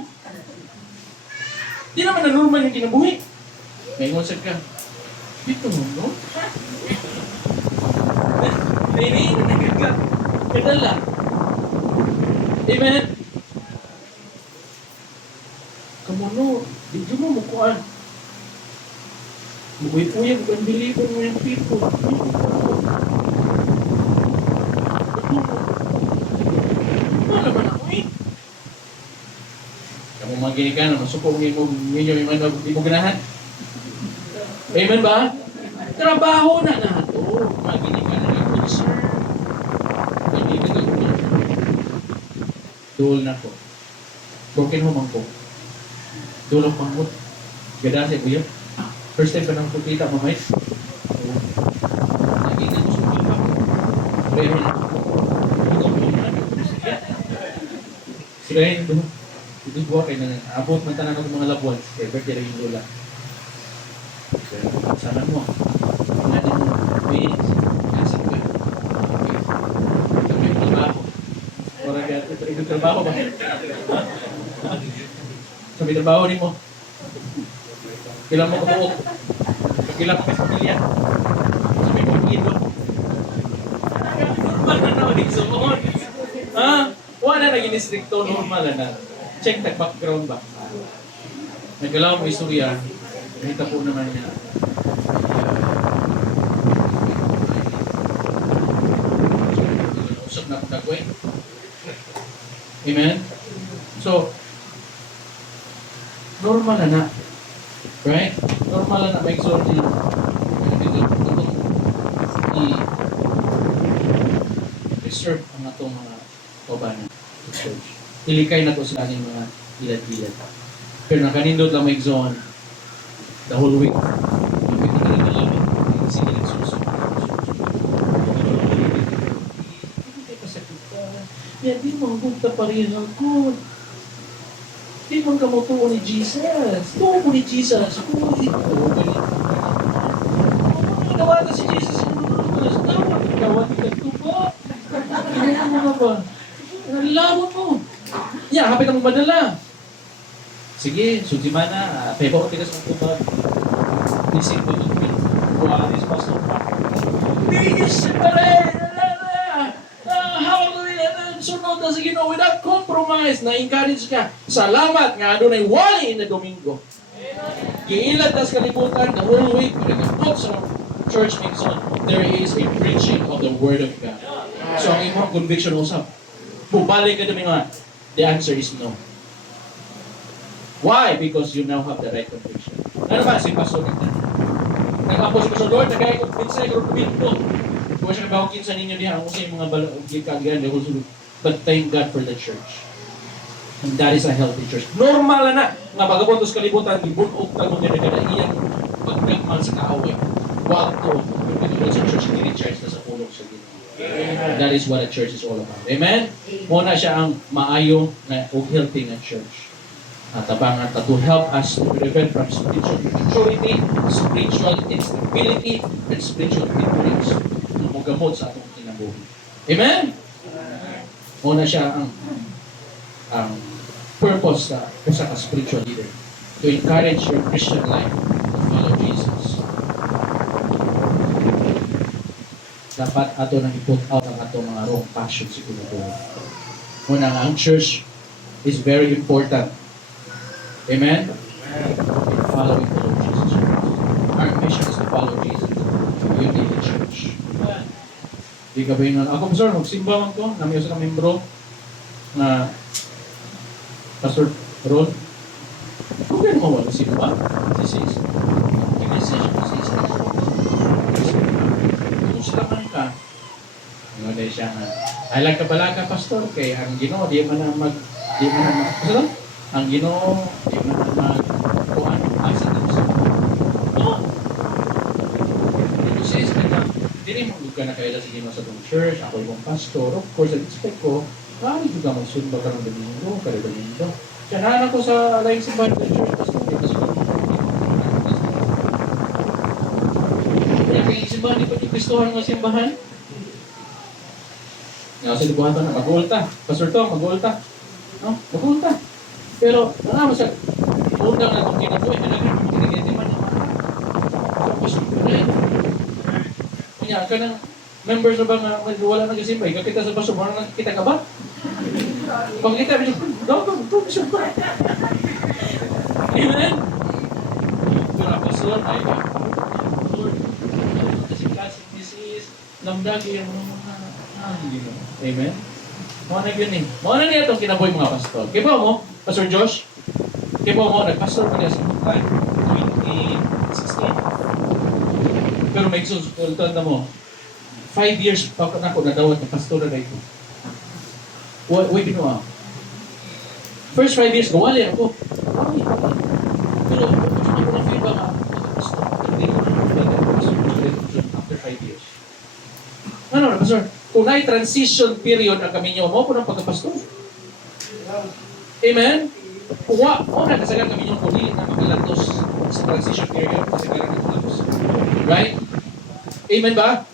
Di naman na normal yung kinabuhi. May ngusap ka. Dito mo, no? Nainig na nagkagla. Kadala. Amen? Kamu no, di mo mukuan. Buhay-uyag ang believer mo yung people. Ano naman ako eh? Kamu magiging ka na, masupong ninyo yung ano, di mo ganahan. Amen ba? Trabaho na nato. Magiging ka na yung concern. Hindi ka na duol na ko. Broken home ang ko. Duol ang pangot. Gada siya kuya. First time ka nang kukita, mamay. Nakita ko sa kuya. Pero na. Sila yun doon. Ito buwa kayo na abot man tanan ng mga labuan. Kaya birthday rin yung lola. Sana mo. Wala din mo. May kasap ka. Ito may trabaho. Para kaya ito trabaho ba? Sabi trabaho rin mo. Kailan mo katuok. Kailan mo may pamilya. Sabi mo ido. Normal na naman yung sumunod. Ha? Wala na ginistrikto. Normal na. Check the background ba? Nagalaw mo istorya. Nakita po naman niya. Usap na pagkakway. Amen? So, normal na. Right? Normal na may exhort niya. I-reserve ang atong mga kabanan sa church. Ilikay na to sila ng mga ilad-ilad. Pero nakanindot lang may exhort the whole week. Kapit na rin nalamit. Sige nagsusok. Hindi ka sakit ka. Yan, di mo magpunta pa rin ako. Di mo ka matuo ni Jesus. Tuo mo ni Jesus. Kung ito, ganito. Kung nawata si Jesus, nawat ka tuba. Kaya mo na ba? Nalawat mo. Yeah, hapit ang madala. Sige, sujimana, pebo ko tigas ng tubag. Isip ko nung kuwanis pastor pa. Bilis pa rin! Hallelujah! Sunod na sa Ginoo without compromise. Na-encourage ka. Salamat nga doon ay wali in the Domingo. Giilad na sa kalibutan the whole week. Pagkakot sa church mixon, there is a preaching of the Word of God. So ang imong conviction usap. Bubalik ka na mga, the answer is no. Why? Because you now have the right conviction. Ano ba? Si Pastor Nita. Nag-apo si Pastor Lord, nag-ayag kong pinsay, kung kumilto. Kung siya nabawagin sa ninyo diha, ang usay mga kagyan, but thank God for the church. And that is a healthy church. Normal na nga bagabon sa kalibutan, ibunog ka mong nagkadaiyan, pagdagman sa kaaway. Wag to, pagkakalibutan sa church, hindi-recharge na sa pulong sa Ginoo. That is what a church is all about. Amen? Muna siya ang maayo na healthy na church. Tabangan to help us to prevent from spiritual immaturity, spiritual instability, and spiritual ignorance na mugamot sa atong kinabuhi. Amen? Muna siya ang purpose sa usa ka spiritual leader? To encourage your Christian life to follow Jesus. Dapat ato nang i-put out ang ato mga wrong passions siguro. Una nga, ang church is very important. Amen? Following the Lord Jesus Christ. Our mission is to follow Jesus. You need the church. Di ka ba yun? Ako, pastor, magsimba man ko. Namiyo sa membro na Pastor Ron. Kung gano'n mo wala simba, this is the message. This is kung sila man ka, ano dahil siya nga, ay lang kabalaga, Pastor, kay ang Ginoo, di man na ano? Ang Ginoo, di man na kuhan, asa dito sa oh! Ito says, hindi mo ka na kaila sa Ginoo sa itong church, ako yung pastor, of course, expect ko, maaari juga magsundba ka ng Domingo, kada Domingo. Siya naanak ko sa alayang simbahan ng church, pastor, kaya kayong simbahan, di pa yung Kristohan ng simbahan? Sa libuhan to na, mag-ulta. Pastor to, mag-ulta. No? Mag-ulta. Pero, ano siya, undang na itong kinabuhi, nalagyan, kinigiti man naman. Pastor ko na yun. Kanya, ka ng members na ba nga, wala nag-simba, ikakita sa pastor, wala nakikita ka ba? Pag kita, Bishop ko. Amen? Pero ang pastor, ay ba? Lord, kasi classic disease, lamdagi yung mga Amen? Mga na yun eh. Mga na niya itong kinaboy mga pastor. Kibaw mo, Pastor Josh? Kibaw mo, nag-pastor mo niya sa 2016. Pero may susultan na mo, 5 years pa na ako nadawat ng pastor na ito. Uy, binuwa. First 5 years, gawali ako. Pero, kung ako na-feel ba nga, pastor, hindi ko na after 5 years. Ano na, Pastor? Kung na transition period ang kami niyo, mo po ng pagkapastor. Amen? Kung na kasagan kami niyo, kung hindi na maglatos sa transition period, kasagan ng latos. Right? Amen ba?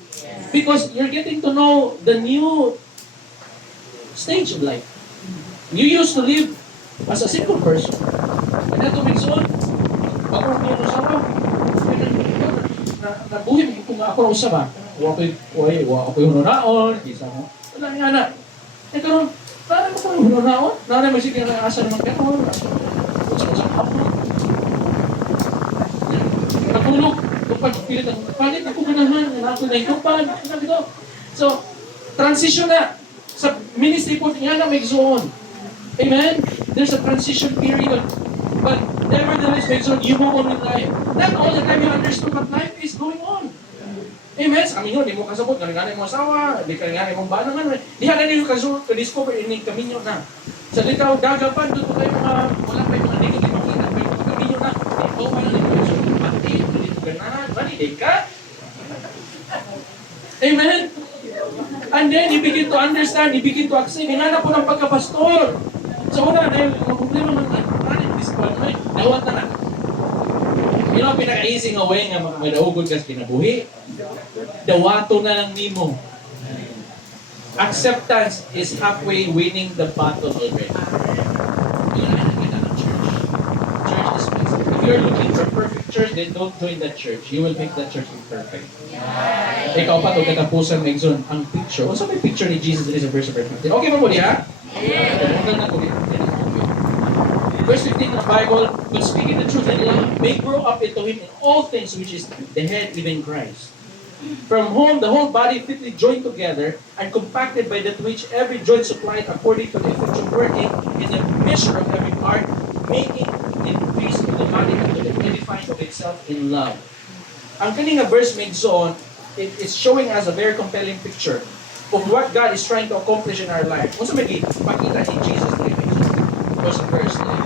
Because you're getting to know the new stage of life. You used to live as a single person. And that makes on, pag-urong niyo sa ako, nabuhin mo kung ako na usaba. Ako yung hununaon, isa mo. Wala nga na. Eh, karon, nana mo kung hununaon? Nana mo sige na asa naman kayo? Usap-usap ako. Nagulog. Kapag pilit ako, palit ako ganahan. Ako na yung kapag. So, transition na. Sa ministry po, nga na may zone. Amen? There's a transition period. But nevertheless, may zone, you move on with life. Not all the time you understood what life is going on. Amen? Sa amin yun, di mo kasabot, galing-galing mo asawa, di galing-galing mong banangan. Di hanggang nyo ka-discover, inig kami nyo na. Sa litaw, dagapan, doon po kayo mga, wala pa yung mga dito, di makita, pero kami nyo na, di ba wala na yung so, pati, hindi mo ganahan, manidig ka. Amen? And then, you begin to understand, you begin to accept, hinanap po ng pagkapastor. So, una, dahil mga problema ng disqualified, dawat na na. You know, pinaka-easy nga way nga madahugod ka sa kinabuhi. Dawato na lang nimo. Acceptance is halfway winning the battle already. Yun ang nakikita ng church. Church is fixed. If you're looking for perfect church, then don't join that church. You will make that church imperfect. Ikaw pa ito katapusan ng zone ang picture. Ano sa may picture ni Jesus in verse 15? Okay ba po niya? Verse 15 of the Bible, but speaking the truth in love, may grow up into him in all things which is the head, even Christ. From whom the whole body fitly joined together and compacted by that which every joint supplied according to the effectual working in the measure of every part, making increase of the body unto the edifying of itself in love. Ang kaninga verse made so on, it is showing us a very compelling picture of what God is trying to accomplish in our life. Kung sa may pakita ni Jesus na was the verse na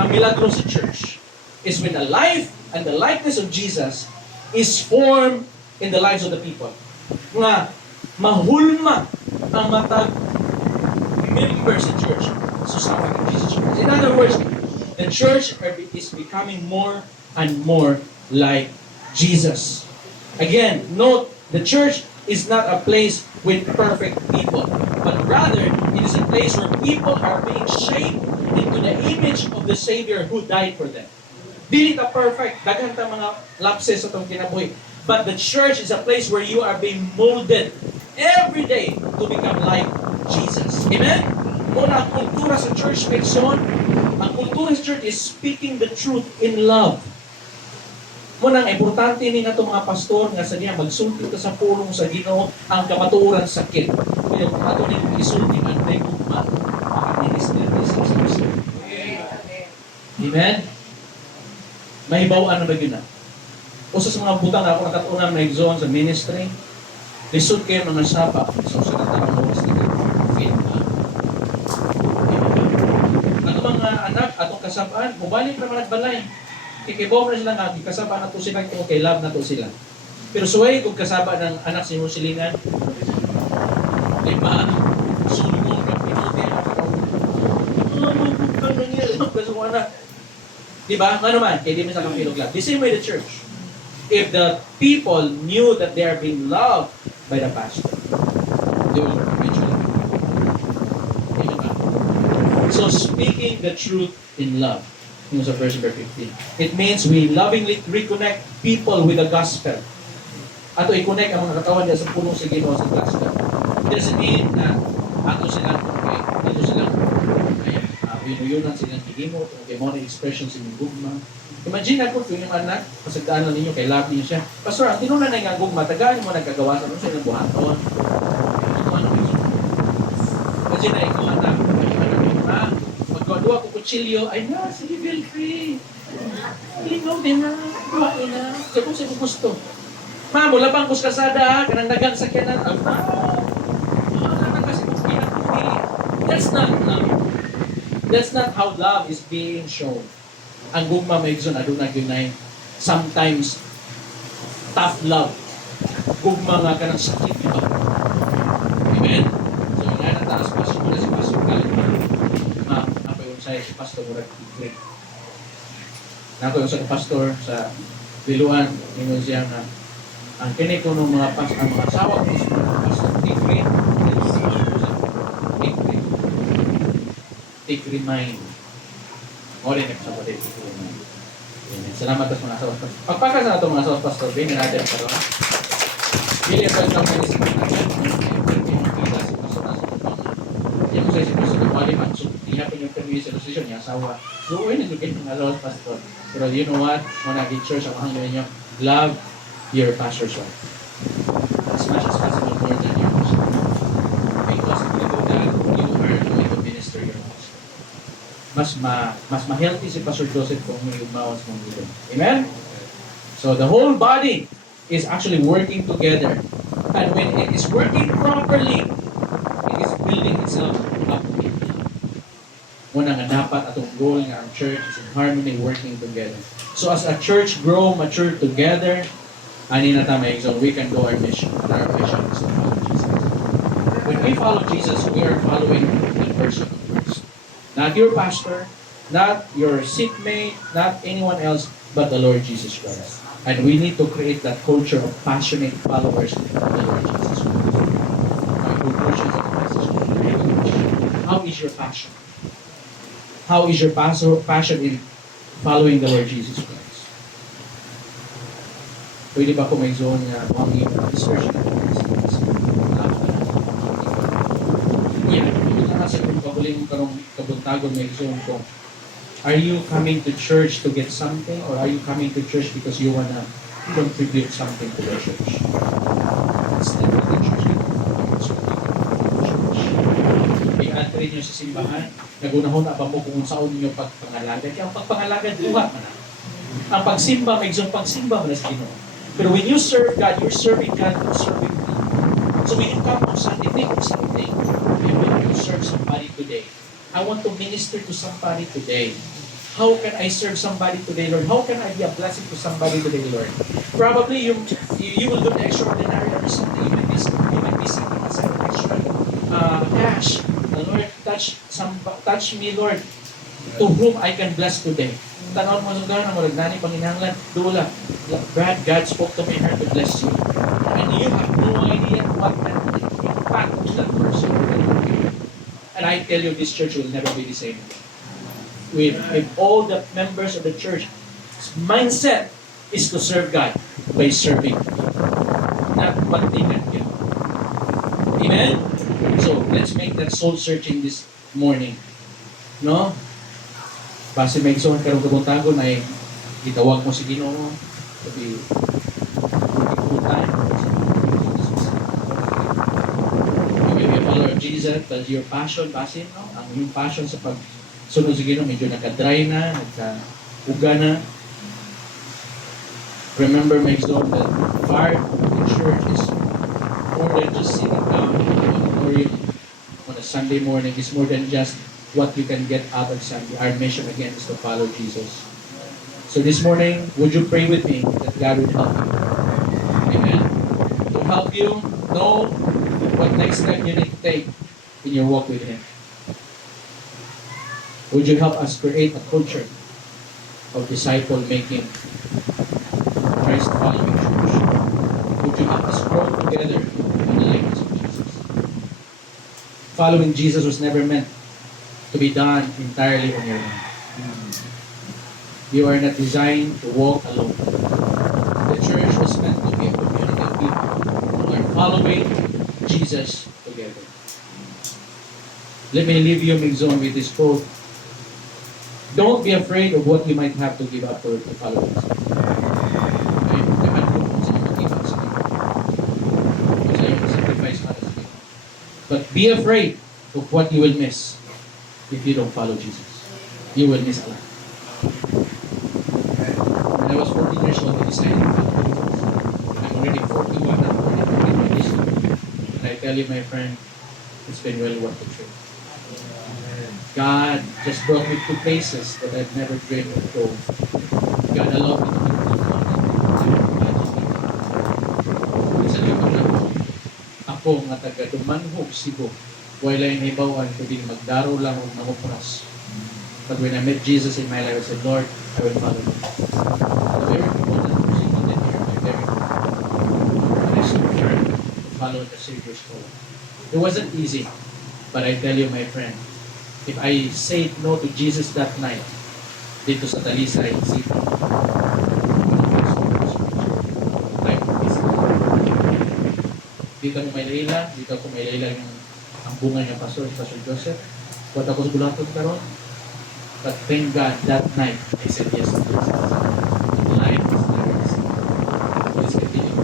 ang milagro sa church is when the life and the likeness of Jesus is formed in the lives of the people. Nga mahulma ang matag members sa church susama ng Jesus Christ. In other words, the church is becoming more and more like Jesus. Again, note, the church is not a place with perfect people, but rather it is a place where people are being shaped into the image of the Savior who died for them. Dili ta perfect, daghan ta mga lapses sa itong kinabuhi. But the church is a place where you are being molded every day to become like Jesus. Amen? Muna ang kultura sa church, Quezon, ang kultura sa church is speaking the truth in love. Muna ang importante ni nga itong mga pastor nga sa niya magsulti ka sa pulong sa Ginoo ang kamatuoran sakit. Pero kung ato nito isulti man tayo kugma, makaminister sa Kristo. Amen? May bawaan na ba yun na? Usa sa mga butang na ako nakatunan na exon sa ministry, lisod kayo ng nasapa sa usa ka taong oras nila. Ato mga anak, atong kasabaan, mubalik naman nagbalay. Kikibaw na sila nga, kasaba na to sila, kay love na to sila. Pero suway kung kasaba ng anak sa imong silingan, lima, sulong ka, pinuti, diba? Ano man, kaya di mo sa kapilog love. The same way the church. If the people knew that they are being loved by the pastor, they will eventually be loved. So speaking the truth in love, yun sa verse number 15. It means we lovingly reconnect people with the gospel. Ato i-connect ang mga katawan niya sa pulong sa Ginoo sa gospel. It doesn't mean na ato silang dito silang binuyunan silang higimot, demonic expressions in yung gugma. Imagine ako kung yung anak, pasagdaan lang ninyo, kay love niyo siya. Pastor, ang tinunan na yung gugma, tagaan mo nagkagawa sa siya ng buhaton. Imagine na ikaw anak, magkagawa ko kutsilyo, ay na, sige, feel free. Lingaw din na, buhaton na. Sa kung sa'yo gusto. Ma, mula bang kuskasada, kanang dagang sakyanan, that's not love. That's not how love is being shown. Ang gugma maigson aduna gunay sometimes tough love. Gugma nga kanang sakit ba. Amen. So nga nataas pa siguro si Pastor Gal. Apa yung say si Pastor murag great. Nako yung sa pastor sa Biluan ingon siya nga ang kini kuno mga ang mga asawa ko sa mga pastor great. Take remind. O rin nagsasabi, take remind. Salamat sa mga asawas pastor. Pagpakas na ito mga asawas pastor, din natin ito. Bili ito yung mga isip natin. Yan mo sa isip pastor, wali man. So, tinapin yung permis sa posisyon niya, asawa. So, uwi na yung mga asawas pastor. Pero you know what? Muna nag-church, ang hanggang ninyo, love your pastor's wife. As much as possible more than your pastor. Because if you do that, you are going to minister your house. Mas ma-healthy si Pastor Joseph kung may umawas mong gilid. Amen? So the whole body is actually working together. And when it is working properly, it is building itself up in love. Muna nga dapat atong goal nga ang church is in harmony, working together. So as a church grow, mature together, ani na tamay, so we can do our mission. And our mission is to follow Jesus. When we follow Jesus, we are following the person of Christ. Not your pastor, not your seatmate, not anyone else, but the Lord Jesus Christ. And we need to create that culture of passionate followers of the Lord Jesus Christ. Our conclusions of the message. How is your passion? How is your passion in following the Lord Jesus Christ? Pwede ba kung may zone nga ang discussion na kasi kung kabuling karong kabuntagon may zone ko, are you coming to church to get something or are you coming to church because you wanna contribute something to the church? It's never the church. I-add rin nyo sa simbahan, nagunahon na ba mo kung saan ninyo pagpangalagad? Kaya ang pagpangalagad, buha ka na. Ang pagsimba, may isang pagsimba mo na sa Ginoo. Pero when you serve God, you're serving God, you're serving me. So when you come on Sunday, think of something. I want to serve somebody today. I want to minister to somebody today. How can I serve somebody today, Lord? How can I be a blessing to somebody today, Lord? Probably you will do the extraordinary or something. You might be something aside of extra cash. The Lord touch me, Lord, to whom I can bless today. Tanaw mo sa gana mo, nagnani panginahanglan, dula. God spoke to my heart to bless you. And you have no idea what that impact that person will do. And I tell you, this church will never be the same again. If all the members of the church mindset is to serve God by serving, not pagtingan Him. Amen? So, let's make that soul searching this morning. No? Base may gusto karong kabuntagon ay itawag mo si Ginoo. Sabi, full time. You will follow Jesus, that's your passion, base, no? Ang yung passion sa pagsunod sa Ginoo, medyo nakadry na, nagka-uga na. Remember, my son, that part of the church is more than just sitting down in the auditorium on a Sunday morning. It's more than just what you can get out of Sunday. Our mission again is to follow Jesus. So this morning, would you pray with me that God would help you? Amen. To help you know what next step you need to take in your walk with Him. Would you help us create a culture of disciple making, Christ following church? Would you help us grow together in the likeness of Jesus? Following Jesus was never meant to be done entirely on your own. You are not designed to walk alone. The church was meant to be a community of people who are following Jesus together. Let me leave you, Migzon, with this quote. Don't be afraid of what you might have to give up to follow Jesus. Okay? But be afraid of what you will miss if you don't follow Jesus. You will miss a lot. When I was 14 years old, I decided to follow Jesus. I'm already 41 and 42 this year. And I tell you, my friend, it's been well worth the trip. God just brought me to places that I've never dreamed of going. God allowed me to meet people I never imagined. Minsan yung mga ako nga taga Dumanhog, Cebu, wala yung hibawan, kundi magdaro lang o mamupunas. But when I met Jesus in my life, I said, Lord, I will follow you. The very important person in here, my very and I surrendered to follow the Savior's call. It wasn't easy, but I tell you, my friend, if I said no to Jesus that night, dito sa Talisay City, dito ako may Layla, yung ang bunga niya, Pastor Joseph. What ako sa Bulaton karon? But thank God, that night, I said yes to Jesus. Life is never the same. Let's continue.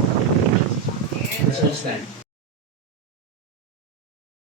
Let's all stand.